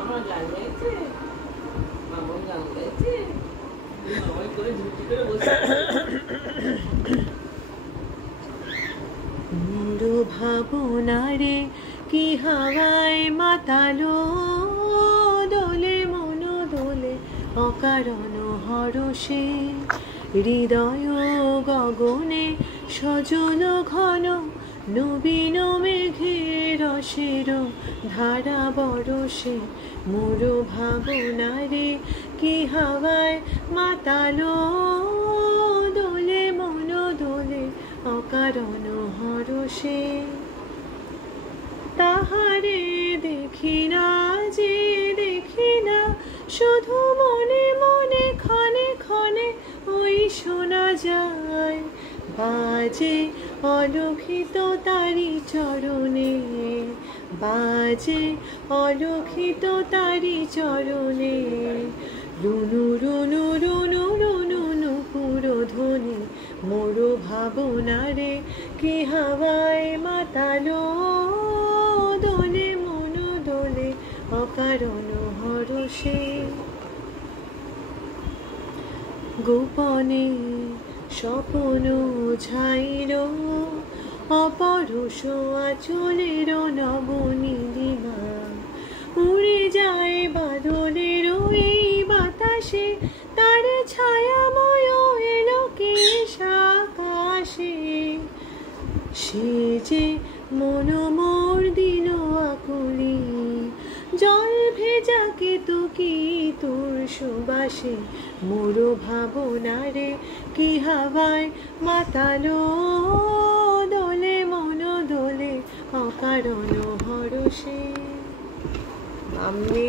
আমার গান গাইছে, মামন গান গাইছে, মামাই করে ঝুঁটি করে বসে মুড়ো ভাবনারে কি হাওয়ায় মাতালো, দোলে মন দোলে অকারণ হরষে, হৃদয় গগনে সজল ঘন, নবীন মেঘের রসের ধারা বরষে। মোর ভাবনারে কি হাওয়ায় মাতালো, দোলে মন দোলে অকারণ হরষে। তাহারে দেখি না যে দেখি না, শুধু মনে মনে ক্ষণে ক্ষণে ওই শোনা যায়, বাজে অলক্ষিত তারি চরণে, বাজে অলক্ষিত তারি চরণে। রুনু রুনু রুনু রুনু নুপুর ধ্বনি, মোর ভাবনারে কি হাওয়ায় মাতালো, দোলে মন দোলে অকারণ হরষে। গোপনে স্বপন ছাইর, অপরশ আঁচলের নবনীলিমা, উড়ে যায় বাদলের এই বাতাসে, তার ছায়াময় এলোকেশ আকাশে। সে যে মন মোর দিল আকুলি, জল ভেজা কেতকী তোর সুবাসে। মোর ভাবনারে কি হাওয়ায় মাতালো, দোলে মন দোলে অকারণ হরষে। আমি